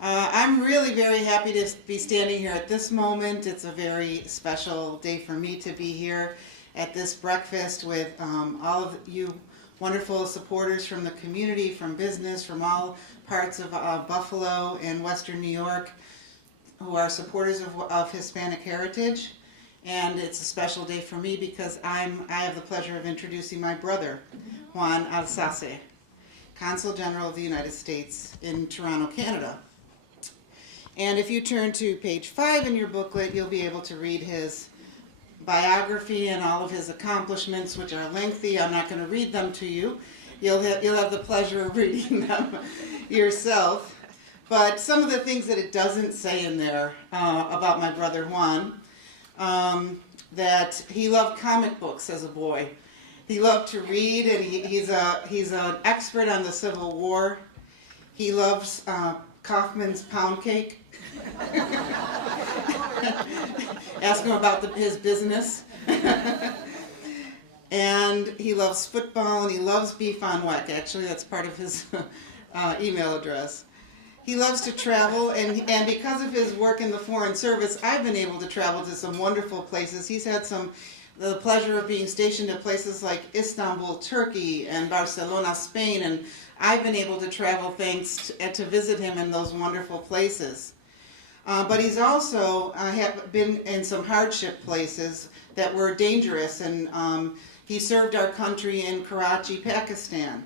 I'm really very happy to be standing here at this moment. It's a very special day for me to be here at this breakfast with all of you wonderful supporters from the community, from business, from all parts of Buffalo and Western New York who are supporters of Hispanic heritage. And it's a special day for me because I have the pleasure of introducing my brother, Juan Alsace, Consul General of the United States in Toronto, Canada. And if you turn to page 5 in your booklet, you'll be able to read his biography and all of his accomplishments, which are lengthy. I'm not going to read them to you. You'll have the pleasure of reading them yourself. But some of the things that it doesn't say in there about my brother Juan, that he loved comic books as a boy. He loved to read, and he's an expert on the Civil War. He loves Kaufman's pound cake. Ask him about his business. And he loves football, and he loves beef on weck. Actually, that's part of his email address. He loves to travel, and because of his work in the Foreign Service, I've been able to travel to some wonderful places. He's had the pleasure of being stationed at places like Istanbul, Turkey, and Barcelona, Spain, and I've been able to travel thanks to visit him in those wonderful places. But he's also been in some hardship places that were dangerous, and he served our country in Karachi, Pakistan.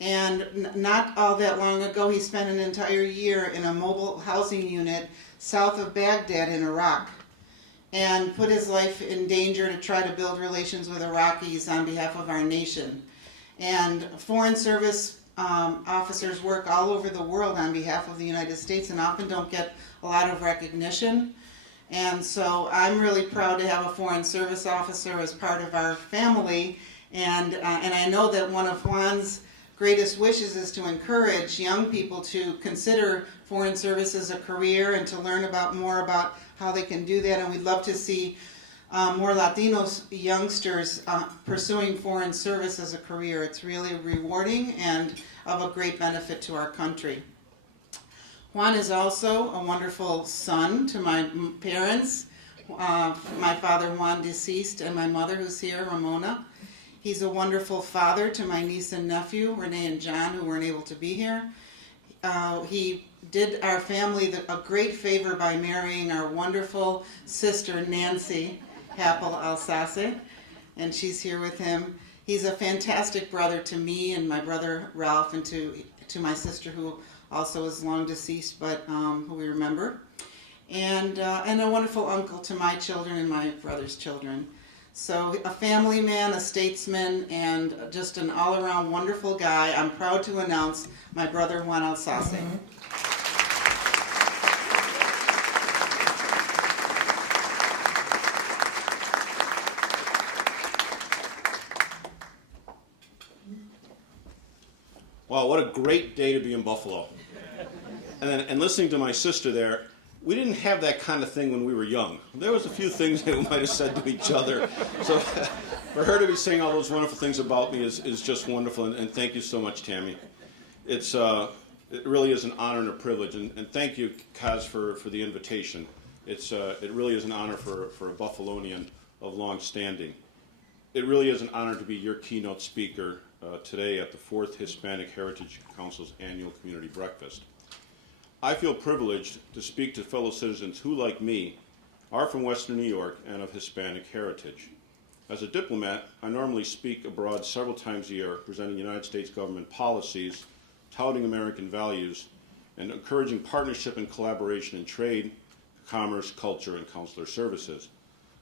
And not all that long ago, he spent an entire year in a mobile housing unit south of Baghdad in Iraq, and put his life in danger to try to build relations with Iraqis on behalf of our nation. And Foreign Service officers work all over the world on behalf of the United States and often don't get a lot of recognition. And so I'm really proud to have a Foreign Service officer as part of our family. And I know that one of Juan's greatest wishes is to encourage young people to consider Foreign Service as a career and to learn more about how they can do that. And we'd love to see more Latinos youngsters pursuing Foreign Service as a career. It's really rewarding and of a great benefit to our country. Juan is also a wonderful son to my parents, my father Juan deceased, and my mother who's here, Ramona. He's a wonderful father to my niece and nephew, Renee and John, who weren't able to be here. He did our family a great favor by marrying our wonderful sister, Nancy Happel Alsace, and she's here with him. He's a fantastic brother to me and my brother Ralph, and to my sister, who also is long deceased, but who we remember, and a wonderful uncle to my children and my brother's children. So a family man, a statesman, and just an all-around wonderful guy. I'm proud to announce my brother Juan Alsace. Wow, what a great day to be in Buffalo. And listening to my sister there, we didn't have that kind of thing when we were young. There was a few things that we might have said to each other. So for her to be saying all those wonderful things about me is just wonderful, and thank you so much, Tammy. It really is an honor and a privilege, and thank you, Kaz, for the invitation. It really is an honor for a Buffalonian of long standing. It really is an honor to be your keynote speaker today at the 4th Hispanic Heritage Council's annual community breakfast. I feel privileged to speak to fellow citizens who, like me, are from Western New York and of Hispanic heritage. As a diplomat, I normally speak abroad several times a year, presenting United States government policies, touting American values, and encouraging partnership and collaboration in trade, commerce, culture, and consular services.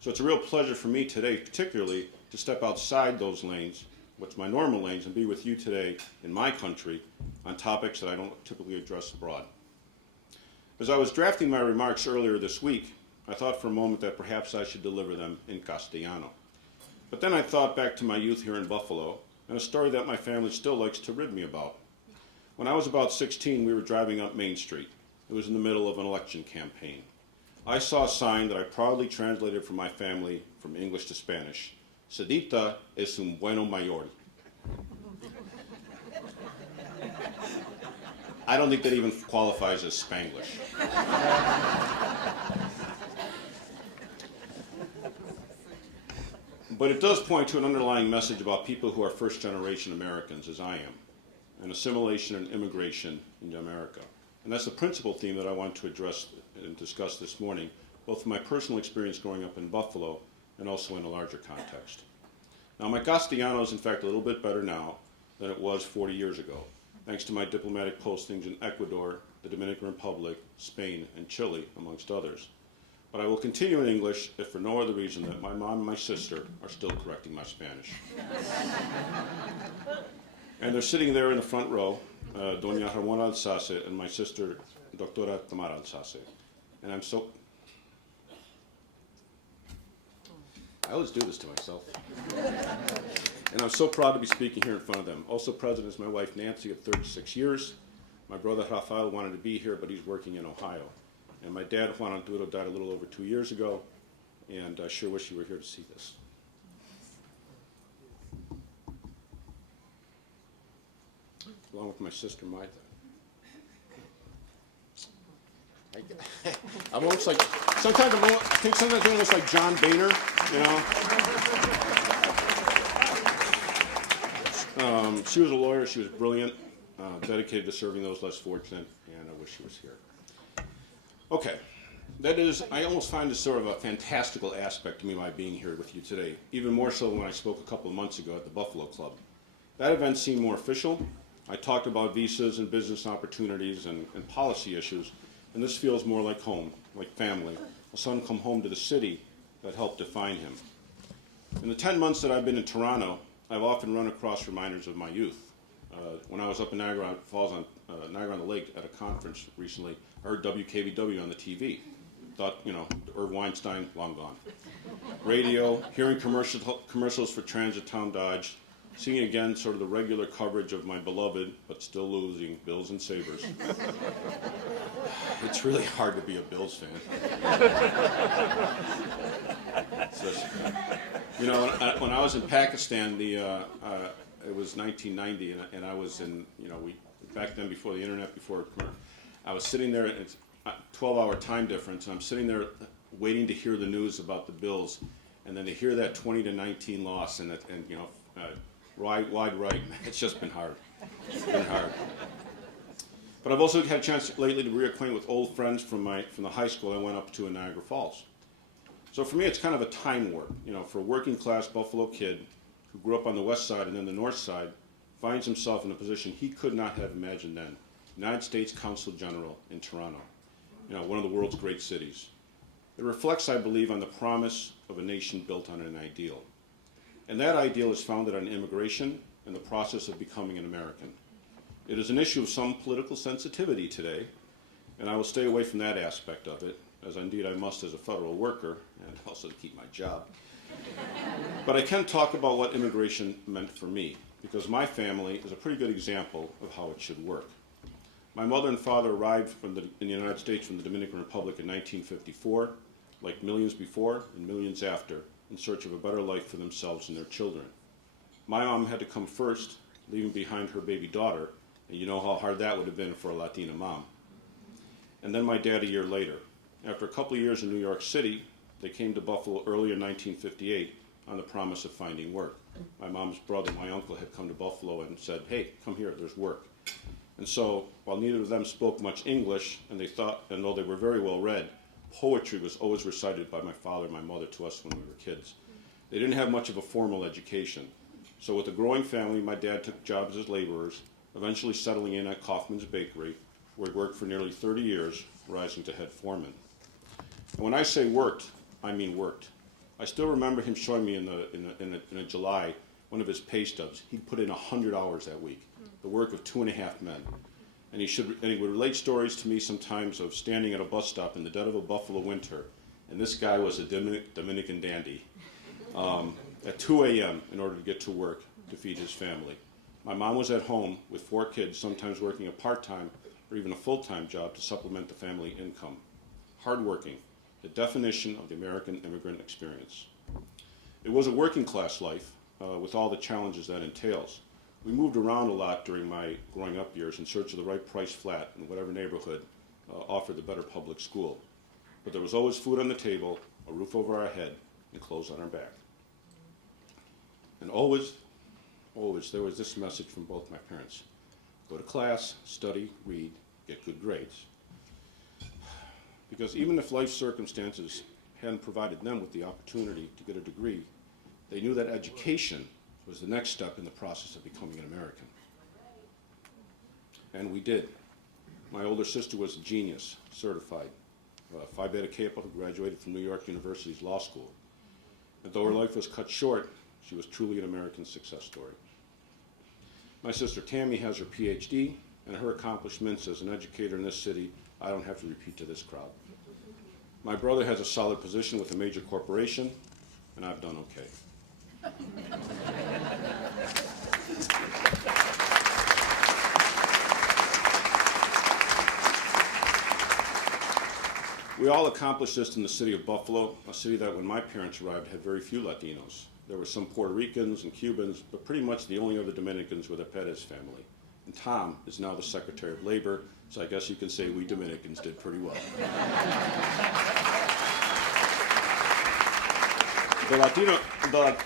So it's a real pleasure for me today, particularly, to step outside those lanes, what's my normal lanes, and be with you today in my country on topics that I don't typically address abroad. As I was drafting my remarks earlier this week, I thought for a moment that perhaps I should deliver them in Castellano. But then I thought back to my youth here in Buffalo, and a story that my family still likes to rib me about. When I was about 16, we were driving up Main Street. It was in the middle of an election campaign. I saw a sign that I proudly translated for my family from English to Spanish. Cedita es un bueno mayor. I don't think that even qualifies as Spanglish. But it does point to an underlying message about people who are first-generation Americans, as I am, and assimilation and immigration into America. And that's the principal theme that I want to address and discuss this morning, both from my personal experience growing up in Buffalo and also in a larger context. Now, my Castellano is in fact a little bit better now than it was 40 years ago, thanks to my diplomatic postings in Ecuador, the Dominican Republic, Spain, and Chile, amongst others. But I will continue in English if for no other reason that my mom and my sister are still correcting my Spanish. And they're sitting there in the front row, Doña Juan A Alsace and my sister, Doctora Tamara Alsace. And I'm so... I always do this to myself. And I'm so proud to be speaking here in front of them. Also present is my wife Nancy of 36 years. My brother Rafael wanted to be here, but he's working in Ohio. And my dad, Juan A, died a little over 2 years ago, and I sure wish you were here to see this. Along with my sister, Maida. I'm almost like, sometimes I'm almost like John Boehner, you know. She was a lawyer, she was brilliant, dedicated to serving those less fortunate, and I wish she was here. Okay, that is, I almost find this sort of a fantastical aspect to me by being here with you today, even more so when I spoke a couple of months ago at the Buffalo Club. That event seemed more official. I talked about visas and business opportunities and policy issues, and this feels more like home, like family. A son come home to the city that helped define him. In the 10 months that I've been in Toronto, I've often run across reminders of my youth. When I was up in Niagara Falls on Niagara on the Lake at a conference recently, I heard WKBW on the TV. Thought, you know, Irv Weinstein, long gone. Radio, hearing commercials for Transit Town Dodge, seeing again sort of the regular coverage of my beloved, but still losing, Bills and Sabres. It's really hard to be a Bills fan. You know, when I was in Pakistan, it was 1990, and I was in, you know, back then before the internet, I was sitting there, and it's a 12-hour time difference, and I'm sitting there waiting to hear the news about the Bills, and then to hear that 20-19 loss, and you know, wide right, it's just been hard. It's been hard. But I've also had a chance lately to reacquaint with old friends from the high school I went up to in Niagara Falls. So for me, it's kind of a time warp. You know, for a working class Buffalo kid who grew up on the west side and then the north side, finds himself in a position he could not have imagined then. United States Consul General in Toronto, you know, one of the world's great cities. It reflects, I believe, on the promise of a nation built on an ideal. And that ideal is founded on immigration and the process of becoming an American. It is an issue of some political sensitivity today, and I will stay away from that aspect of it, as indeed I must as a federal worker, and also to keep my job. But I can talk about what immigration meant for me, because my family is a pretty good example of how it should work. My mother and father arrived in the United States from the Dominican Republic in 1954, like millions before and millions after, in search of a better life for themselves and their children. My mom had to come first, leaving behind her baby daughter, and you know how hard that would have been for a Latina mom. And then my dad a year later. After a couple of years in New York City, they came to Buffalo early in 1958 on the promise of finding work. My mom's brother, my uncle, had come to Buffalo and said, hey, come here, there's work. And so, while neither of them spoke much English, and though they were very well read, poetry was always recited by my father and my mother to us when we were kids. They didn't have much of a formal education. So with a growing family, my dad took jobs as laborers, eventually settling in at Kaufman's Bakery, where he worked for nearly 30 years, rising to head foreman. And when I say worked, I mean worked. I still remember him showing me in a July one of his pay stubs. He'd put in 100 hours that week, the work of 2.5 men. And he would relate stories to me sometimes of standing at a bus stop in the dead of a Buffalo winter, and this guy was a Dominican dandy, at 2 a.m. in order to get to work to feed his family. My mom was at home with 4 kids, sometimes working a part-time or even a full-time job to supplement the family income. Hardworking, the definition of the American immigrant experience. It was a working class life with all the challenges that entails. We moved around a lot during my growing up years in search of the right price flat in whatever neighborhood offered the better public school. But there was always food on the table, a roof over our head, and clothes on our back. And always, there was this message from both my parents. Go to class, study, read, get good grades. Because even if life circumstances hadn't provided them with the opportunity to get a degree, they knew that education was the next step in the process of becoming an American. And we did. My older sister was a genius, certified, Phi Beta Kappa, who graduated from New York University's law school. And though her life was cut short, she was truly an American success story. My sister Tammy has her PhD, and her accomplishments as an educator in this city, I don't have to repeat to this crowd. My brother has a solid position with a major corporation, and I've done okay. We all accomplished this in the city of Buffalo, a city that when my parents arrived had very few Latinos. There were some Puerto Ricans and Cubans, but pretty much the only other Dominicans were the Perez family. And Tom is now the Secretary of Labor, so I guess you can say we Dominicans did pretty well.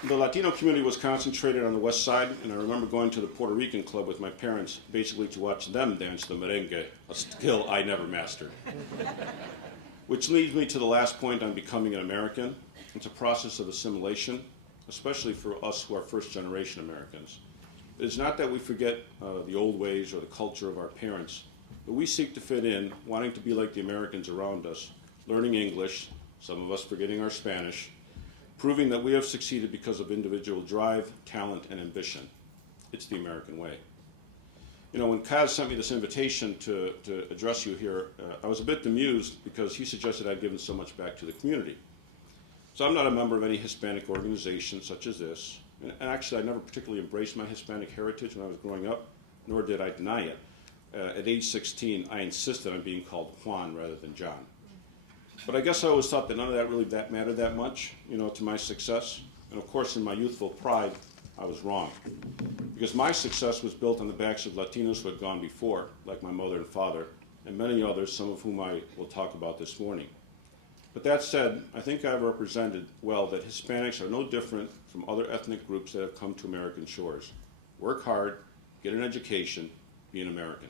The Latino community was concentrated on the west side, and I remember going to the Puerto Rican club with my parents, basically to watch them dance the merengue, a skill I never mastered. Which leads me to the last point on becoming an American. It's a process of assimilation, especially for us who are first-generation Americans. It is not that we forget the old ways or the culture of our parents, but we seek to fit in, wanting to be like the Americans around us, learning English, some of us forgetting our Spanish, proving that we have succeeded because of individual drive, talent, and ambition. It's the American way. You know, when Kaz sent me this invitation to address you here, I was a bit bemused because he suggested I'd given so much back to the community. So I'm not a member of any Hispanic organization such as this, and actually I never particularly embraced my Hispanic heritage when I was growing up, nor did I deny it. At age 16, I insisted on being called Juan rather than John. But I guess I always thought that none of that really mattered that much, you know, to my success. And of course, in my youthful pride, I was wrong. Because my success was built on the backs of Latinos who had gone before, like my mother and father, and many others, some of whom I will talk about this morning. But that said, I think I've represented well that Hispanics are no different from other ethnic groups that have come to American shores. Work hard, get an education, be an American.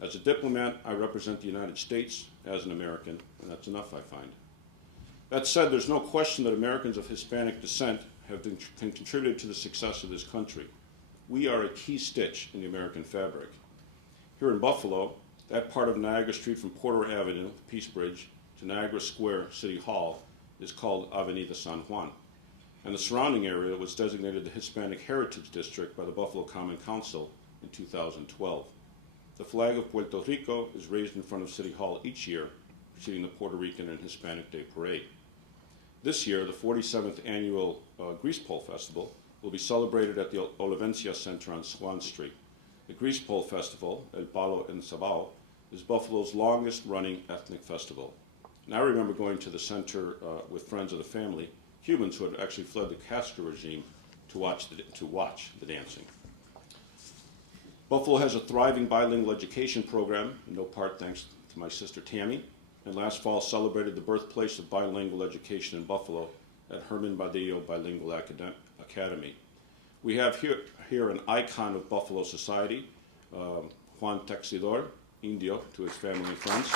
As a diplomat, I represent the United States as an American, and that's enough, I find. That said, there's no question that Americans of Hispanic descent have contributed to the success of this country. We are a key stitch in the American fabric. Here in Buffalo, that part of Niagara Street from Porter Avenue, the Peace Bridge, to Niagara Square, City Hall, is called Avenida San Juan. And the surrounding area was designated the Hispanic Heritage District by the Buffalo Common Council in 2012. The flag of Puerto Rico is raised in front of City Hall each year, preceding the Puerto Rican and Hispanic Day Parade. This year, the 47th annual Grease Pole Festival will be celebrated at the Olivencia Center on Swan Street. The Grease Pole Festival, El Palo en Sabao, is Buffalo's longest running ethnic festival. And I remember going to the center with friends of the family, Cubans who had actually fled the Castro regime, to watch the dancing. Buffalo has a thriving bilingual education program, in no part thanks to my sister Tammy, and last fall celebrated the birthplace of bilingual education in Buffalo at Herman Badillo Bilingual Academy. We have here an icon of Buffalo society, Juan Texidor, Indio, to his family and friends.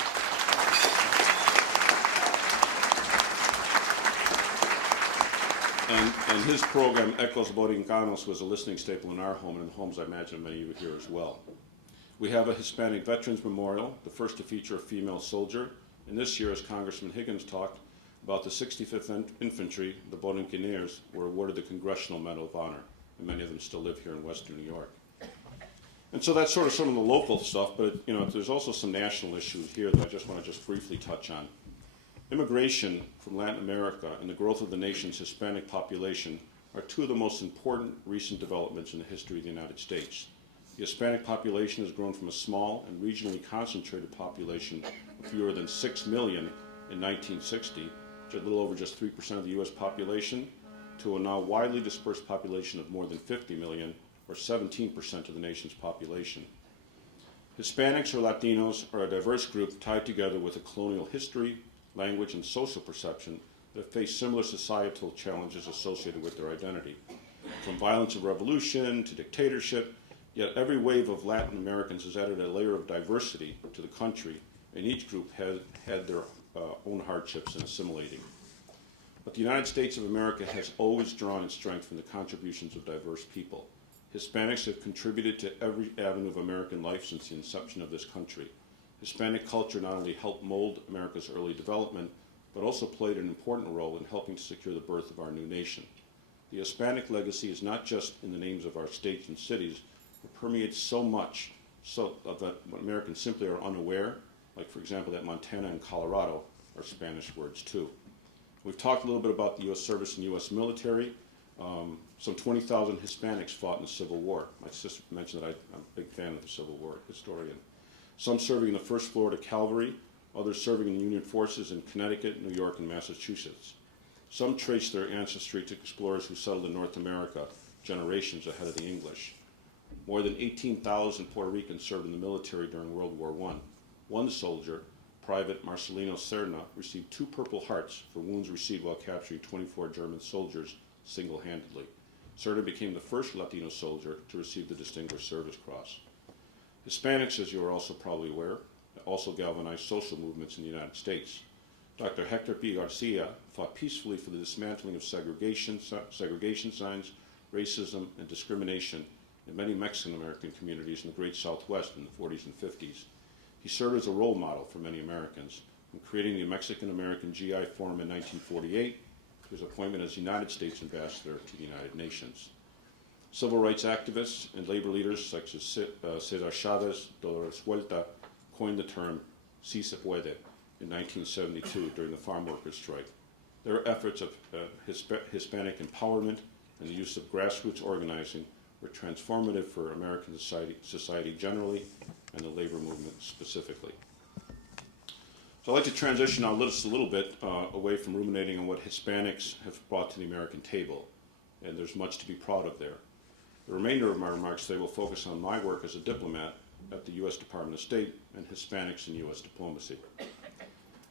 And his program, Ecos Borincanos, was a listening staple in our home and in homes I imagine many of you here as well. We have a Hispanic Veterans Memorial, the first to feature a female soldier. And this year, as Congressman Higgins talked about, the 65th Infantry, the Borinqueneers, were awarded the Congressional Medal of Honor. And many of them still live here in Western New York. And so that's sort of some of the local stuff, but you know, there's also some national issues here that I just want to briefly touch on. Immigration from Latin America and the growth of the nation's Hispanic population are two of the most important recent developments in the history of the United States. The Hispanic population has grown from a small and regionally concentrated population of fewer than 6 million in 1960, which is a little over just 3% of the U.S. population, to a now widely dispersed population of more than 50 million, or 17% of the nation's population. Hispanics or Latinos are a diverse group tied together with a colonial history, language, and social perception that face similar societal challenges associated with their identity. From violence of revolution to dictatorship, yet every wave of Latin Americans has added a layer of diversity to the country, and each group had their own hardships in assimilating. But the United States of America has always drawn its strength from the contributions of diverse people. Hispanics have contributed to every avenue of American life since the inception of this country. Hispanic culture not only helped mold America's early development, but also played an important role in helping to secure the birth of our new nation. The Hispanic legacy is not just in the names of our states and cities, it permeates so much so that Americans simply are unaware, like for example that Montana and Colorado are Spanish words too. We've talked a little bit about the U.S. service and U.S. military. Some 20,000 Hispanics fought in the Civil War. My sister mentioned that I'm a big fan of the Civil War, historian. Some serving in the 1st Florida Cavalry, others serving in Union forces in Connecticut, New York, and Massachusetts. Some trace their ancestry to explorers who settled in North America generations ahead of the English. More than 18,000 Puerto Ricans served in the military during World War I. One soldier, Private Marcelino Serna, received 2 Purple Hearts for wounds received while capturing 24 German soldiers single-handedly. Serna became the first Latino soldier to receive the Distinguished Service Cross. Hispanics, as you are also probably aware, also galvanized social movements in the United States. Dr. Hector P. Garcia fought peacefully for the dismantling of segregation signs, racism, and discrimination in many Mexican-American communities in the Great Southwest in the 40s and 50s. He served as a role model for many Americans, from creating the Mexican-American GI Forum in 1948 to his appointment as United States Ambassador to the United Nations. Civil rights activists and labor leaders such as Cesar Chavez, Dolores Huerta coined the term "Si se puede" in 1972 during the farm workers' strike. Their efforts of Hispanic empowerment and the use of grassroots organizing were transformative for American society generally and the labor movement specifically. So I'd like to transition now just a little bit away from ruminating on what Hispanics have brought to the American table, and there's much to be proud of there. The remainder of my remarks today will focus on my work as a diplomat at the U.S. Department of State and Hispanics in U.S. diplomacy.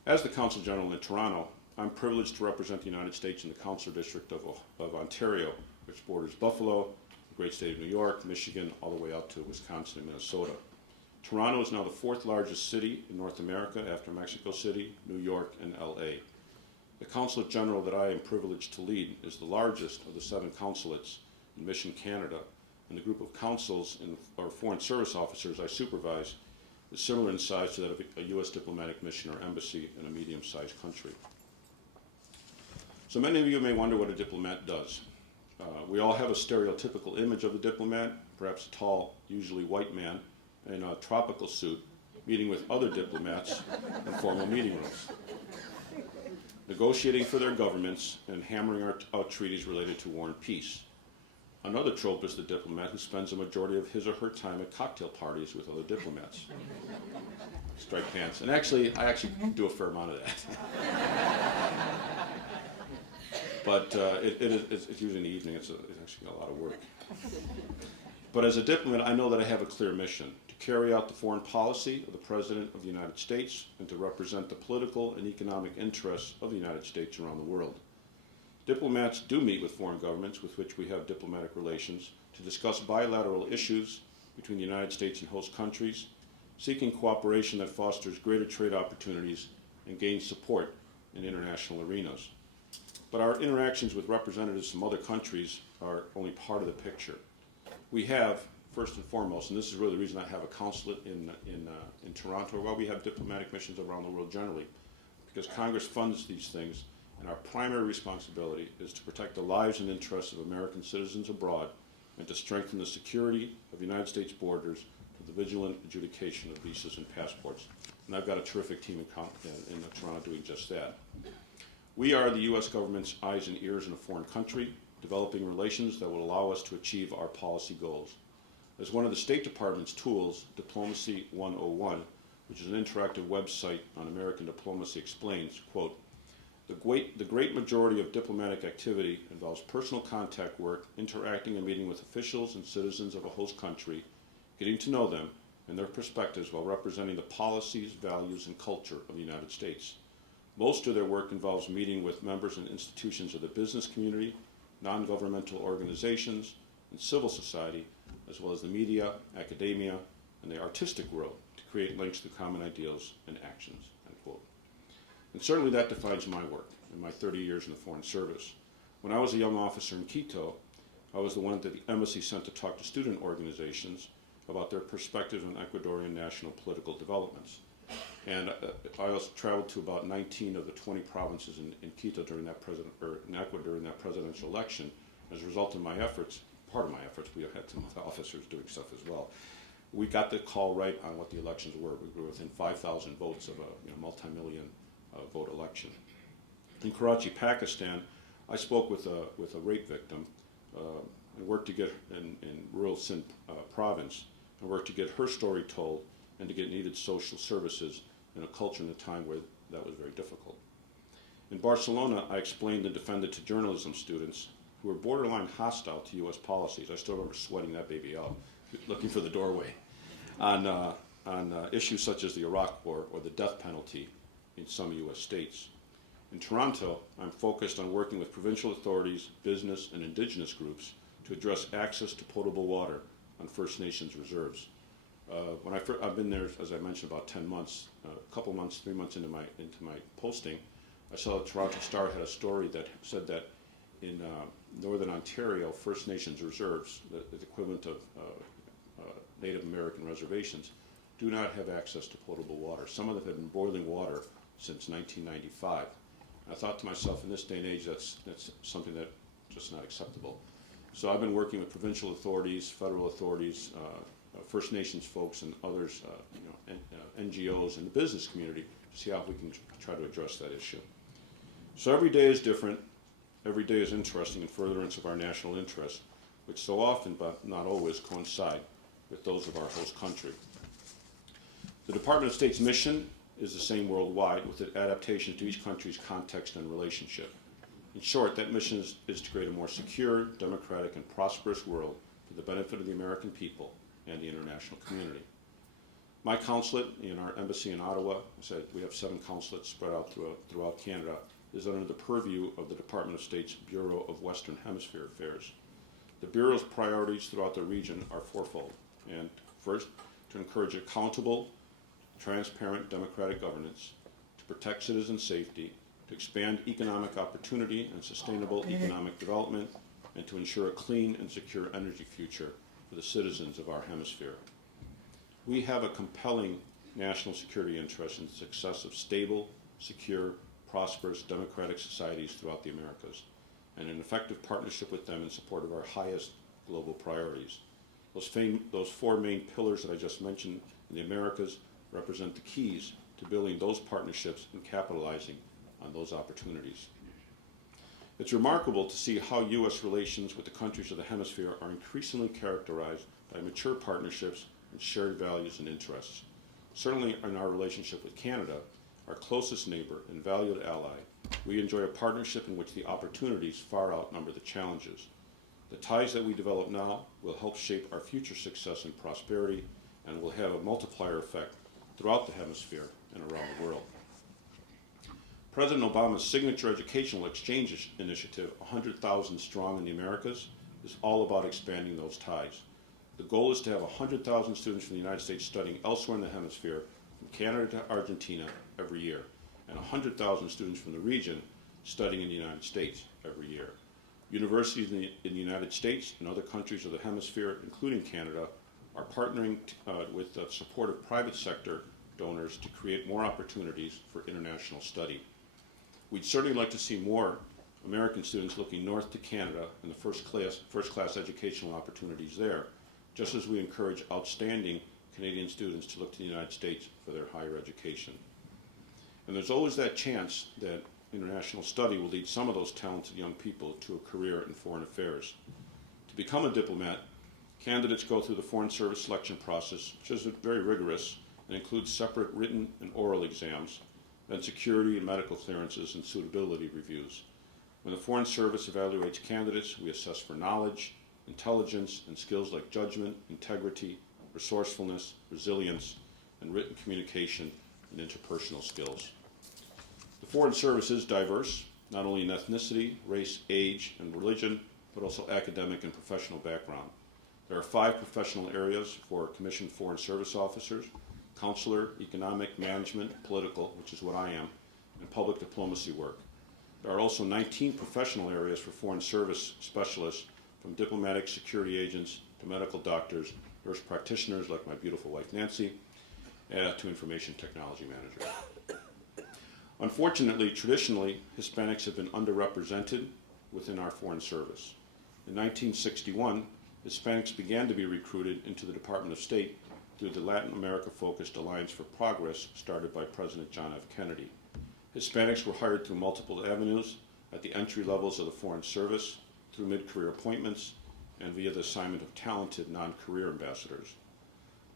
As the Consul General in Toronto, I'm privileged to represent the United States in the Consular District of Ontario, which borders Buffalo, the great state of New York, Michigan, all the way out to Wisconsin and Minnesota. Toronto is now the 4th largest city in North America after Mexico City, New York, and LA. The Consulate General that I am privileged to lead is the largest of the 7 consulates in Mission, Canada, and the group of consuls or foreign service officers I supervise is similar in size to that of a U.S. diplomatic mission or embassy in a medium-sized country. So many of you may wonder what a diplomat does. We all have a stereotypical image of the diplomat, perhaps a tall, usually white man, in a tropical suit, meeting with other diplomats in formal meeting rooms, negotiating for their governments and hammering out treaties related to war and peace. Another trope is the diplomat who spends a majority of his or her time at cocktail parties with other diplomats. Strike pants. And I actually do a fair amount of that. But it's usually in the evening. It's actually a lot of work. But as a diplomat, I know that I have a clear mission: to carry out the foreign policy of the President of the United States and to represent the political and economic interests of the United States around the world. Diplomats do meet with foreign governments with which we have diplomatic relations to discuss bilateral issues between the United States and host countries, seeking cooperation that fosters greater trade opportunities and gains support in international arenas. But our interactions with representatives from other countries are only part of the picture. We have, first and foremost, and this is really the reason I have a consulate in Toronto, while we have diplomatic missions around the world generally, because Congress funds these things, and our primary responsibility is to protect the lives and interests of American citizens abroad and to strengthen the security of United States borders through the vigilant adjudication of visas and passports. And I've got a terrific team in Toronto doing just that. We are the U.S. government's eyes and ears in a foreign country, developing relations that will allow us to achieve our policy goals. As one of the State Department's tools, Diplomacy 101, which is an interactive website on American diplomacy, explains, quote, The great majority of diplomatic activity involves personal contact work, interacting and meeting with officials and citizens of a host country, getting to know them and their perspectives while representing the policies, values, and culture of the United States. Most of their work involves meeting with members and institutions of the business community, non-governmental organizations, and civil society, as well as the media, academia, and the artistic world to create links to common ideals and actions, end quote. And certainly that defines my work in my 30 years in the Foreign Service. When I was a young officer in Quito, I was the one that the embassy sent to talk to student organizations about their perspectives on Ecuadorian national political developments. And I also traveled to about 19 of the 20 provinces in Quito during that in Ecuador during that presidential election. As a result of my efforts, part of my efforts, we had some officers doing stuff as well. We got the call right on what the elections were. We were within 5,000 votes of a multi-million vote election. In Karachi, Pakistan, I spoke with a rape victim and worked to get in rural Sindh province, and worked to get her story told and to get needed social services in a culture and a time where that was very difficult. In Barcelona, I explained and defended to journalism students who were borderline hostile to U.S. policies. I still remember sweating that baby out, looking for the doorway, on issues such as the Iraq War or the death penalty in some U.S. states. In Toronto, I'm focused on working with provincial authorities, business, and indigenous groups to address access to potable water on First Nations reserves. I've been there, as I mentioned, about 10 months. A couple months, 3 months into my posting, I saw the Toronto Star had a story that said that in Northern Ontario, First Nations reserves, the equivalent of Native American reservations, do not have access to potable water. Some of them have been boiling water since 1995. I thought to myself, in this day and age, that's something that's just not acceptable. So I've been working with provincial authorities, federal authorities, First Nations folks, and others, NGOs and the business community to see how we can try to address that issue. So every day is different. Every day is interesting in furtherance of our national interests, which so often, but not always, coincide with those of our host country. The Department of State's mission is the same worldwide, with adaptations to each country's context and relationship. In short, that mission is to create a more secure, democratic, and prosperous world for the benefit of the American people and the international community. My consulate in our embassy in Ottawa, we have 7 consulates spread out throughout Canada, is under the purview of the Department of State's Bureau of Western Hemisphere Affairs. The Bureau's priorities throughout the region are fourfold. And first, to encourage accountable, transparent democratic governance, to protect citizen safety, to expand economic opportunity and sustainable economic development, and to ensure a clean and secure energy future for the citizens of our hemisphere. We have a compelling national security interest in the success of stable, secure, prosperous, democratic societies throughout the Americas, and an effective partnership with them in support of our highest global priorities. Those 4 main pillars that I just mentioned in the Americas represent the keys to building those partnerships and capitalizing on those opportunities. It's remarkable to see how U.S. relations with the countries of the hemisphere are increasingly characterized by mature partnerships and shared values and interests. Certainly in our relationship with Canada, our closest neighbor and valued ally, we enjoy a partnership in which the opportunities far outnumber the challenges. The ties that we develop now will help shape our future success and prosperity, and will have a multiplier effect throughout the hemisphere and around the world. President Obama's signature educational exchange initiative, 100,000 strong in the Americas, is all about expanding those ties. The goal is to have 100,000 students from the United States studying elsewhere in the hemisphere, from Canada to Argentina every year, and 100,000 students from the region studying in the United States every year. Universities in the United States and other countries of the hemisphere, including Canada, are partnering with the support of private sector donors to create more opportunities for international study. We'd certainly like to see more American students looking north to Canada and the first-class educational opportunities there, just as we encourage outstanding Canadian students to look to the United States for their higher education. And there's always that chance that international study will lead some of those talented young people to a career in foreign affairs. To become a diplomat, candidates go through the Foreign Service selection process, which is very rigorous and includes separate written and oral exams, then security and medical clearances and suitability reviews. When the Foreign Service evaluates candidates, we assess for knowledge, intelligence, and skills like judgment, integrity, resourcefulness, resilience, and written communication and interpersonal skills. The Foreign Service is diverse, not only in ethnicity, race, age, and religion, but also academic and professional background. There are 5 professional areas for commissioned Foreign Service officers: consular, economic, management, political, which is what I am, and public diplomacy work. There are also 19 professional areas for Foreign Service specialists, from diplomatic security agents to medical doctors, nurse practitioners like my beautiful wife Nancy, to information technology managers. Unfortunately, traditionally, Hispanics have been underrepresented within our Foreign Service. In 1961, Hispanics began to be recruited into the Department of State through the Latin America-focused Alliance for Progress started by President John F. Kennedy. Hispanics were hired through multiple avenues at the entry levels of the Foreign Service, through mid-career appointments, and via the assignment of talented non-career ambassadors.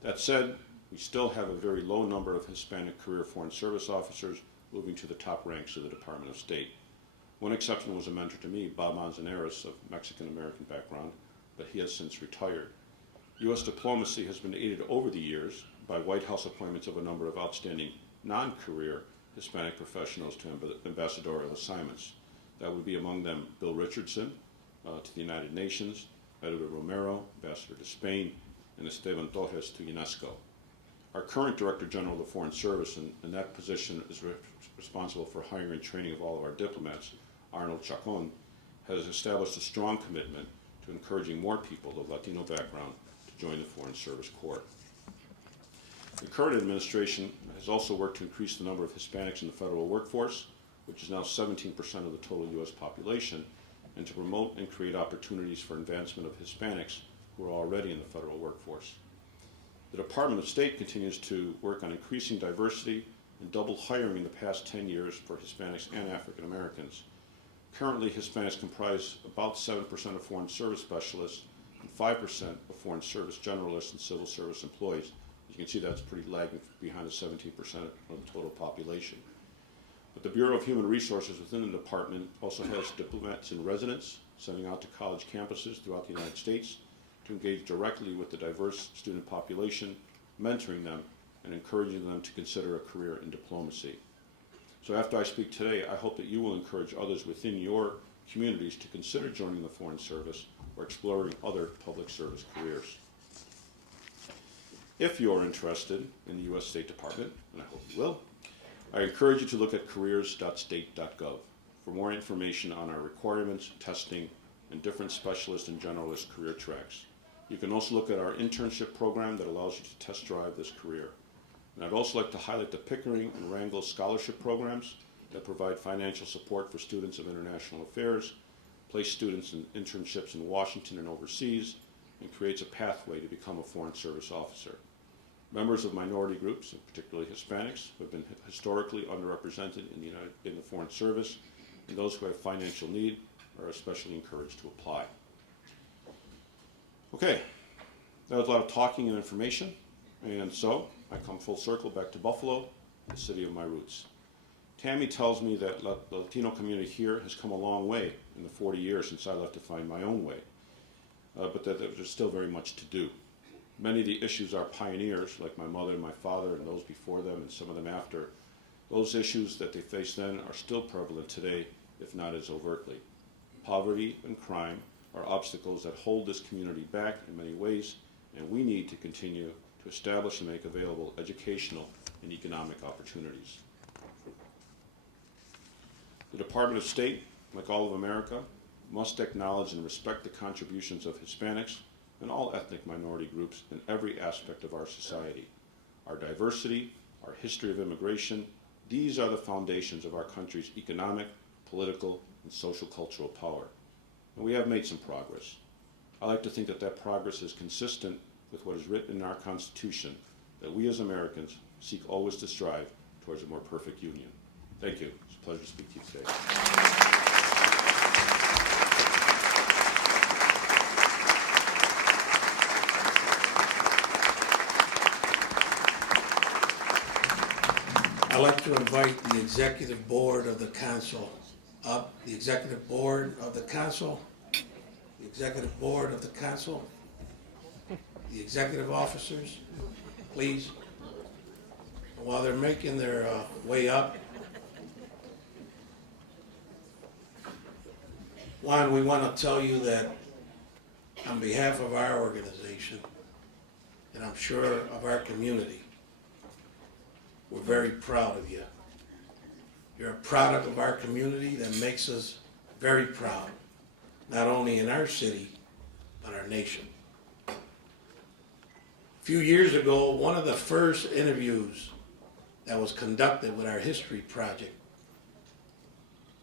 That said, we still have a very low number of Hispanic career Foreign Service officers moving to the top ranks of the Department of State. One exception was a mentor to me, Bob Manzanares, of Mexican-American background, but he has since retired. U.S. diplomacy has been aided over the years by White House appointments of a number of outstanding non-career Hispanic professionals to ambassadorial assignments. That would be among them Bill Richardson to the United Nations, Edward Romero, ambassador to Spain, and Esteban Torres to UNESCO. Our current Director General of the Foreign Service, and that position is responsible for hiring and training of all of our diplomats, Arnold Chacon, has established a strong commitment to encouraging more people of Latino background to join the Foreign Service Corps. The current administration has also worked to increase the number of Hispanics in the federal workforce, which is now 17% of the total U.S. population, and to promote and create opportunities for advancement of Hispanics who are already in the federal workforce. The Department of State continues to work on increasing diversity and double hiring in the past 10 years for Hispanics and African Americans. Currently, Hispanics comprise about 7% of Foreign Service specialists and 5% of Foreign Service generalists and civil service employees. As you can see, that's pretty lagging behind the 17% of the total population. But the Bureau of Human Resources within the department also has diplomats in residence, sending out to college campuses throughout the United States to engage directly with the diverse student population, mentoring them and encouraging them to consider a career in diplomacy. So after I speak today, I hope that you will encourage others within your communities to consider joining the Foreign Service or exploring other public service careers. If you're interested in the U.S. State Department, and I hope you will, I encourage you to look at careers.state.gov for more information on our requirements, testing, and different specialist and generalist career tracks. You can also look at our internship program that allows you to test drive this career. And I'd also like to highlight the Pickering and Wrangell scholarship programs that provide financial support for students of international affairs, place students in internships in Washington and overseas, and creates a pathway to become a Foreign Service officer. Members of minority groups, and particularly Hispanics, who have been historically underrepresented in the Foreign Service, and those who have financial need are especially encouraged to apply. Okay, that was a lot of talking and information, and so I come full circle back to Buffalo, the city of my roots. Tammy tells me that the Latino community here has come a long way in the 40 years since I left to find my own way, but that there's still very much to do. Many of the issues our pioneers, like my mother and my father and those before them and some of them after, those issues that they faced then are still prevalent today, if not as overtly. Poverty and crime are obstacles that hold this community back in many ways, and we need to continue to establish and make available educational and economic opportunities. The Department of State, like all of America, must acknowledge and respect the contributions of Hispanics and all ethnic minority groups in every aspect of our society. Our diversity, our history of immigration, these are the foundations of our country's economic, political, and social cultural power. And we have made some progress. I like to think that that progress is consistent with what is written in our Constitution, that we as Americans seek always to strive towards a more perfect union. Thank you. It's a pleasure to speak to you today. I'd like to invite the executive board of the Consul up, the executive board of the Consul, the executive board of the Consul, the executive officers, please. While they're making their way up, Juan, we want to tell you that on behalf of our organization, and I'm sure of our community, we're very proud of you. You're a product of our community that makes us very proud, not only in our city, but our nation. A few years ago, one of the first interviews that was conducted with our history project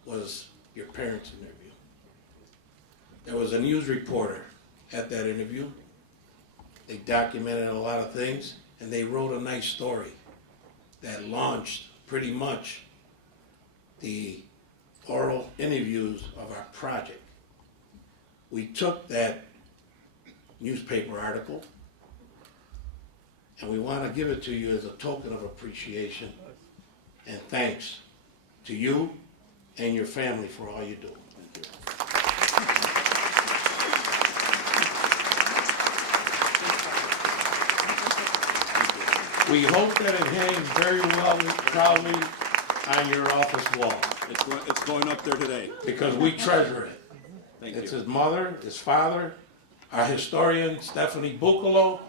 was your parents' interview. There was a news reporter at that interview. They documented a lot of things, and they wrote a nice story that launched pretty much the oral interviews of our project. We took that newspaper article and we want to give it to you as a token of appreciation and thanks to you and your family for all you do. We hope that it hangs very well, proudly on your office wall. It's going up there today. Because we treasure it. Thank It's you. his mother, his father, our historian, Stephanie Buccolo.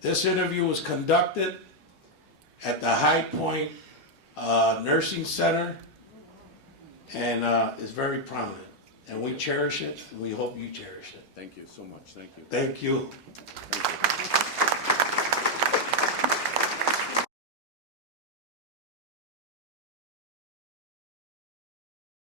This interview was conducted at the High Point Nursing Center and is very prominent. And we cherish it, and we hope you cherish it. Thank you so much. Thank you. Thank you. Thank you.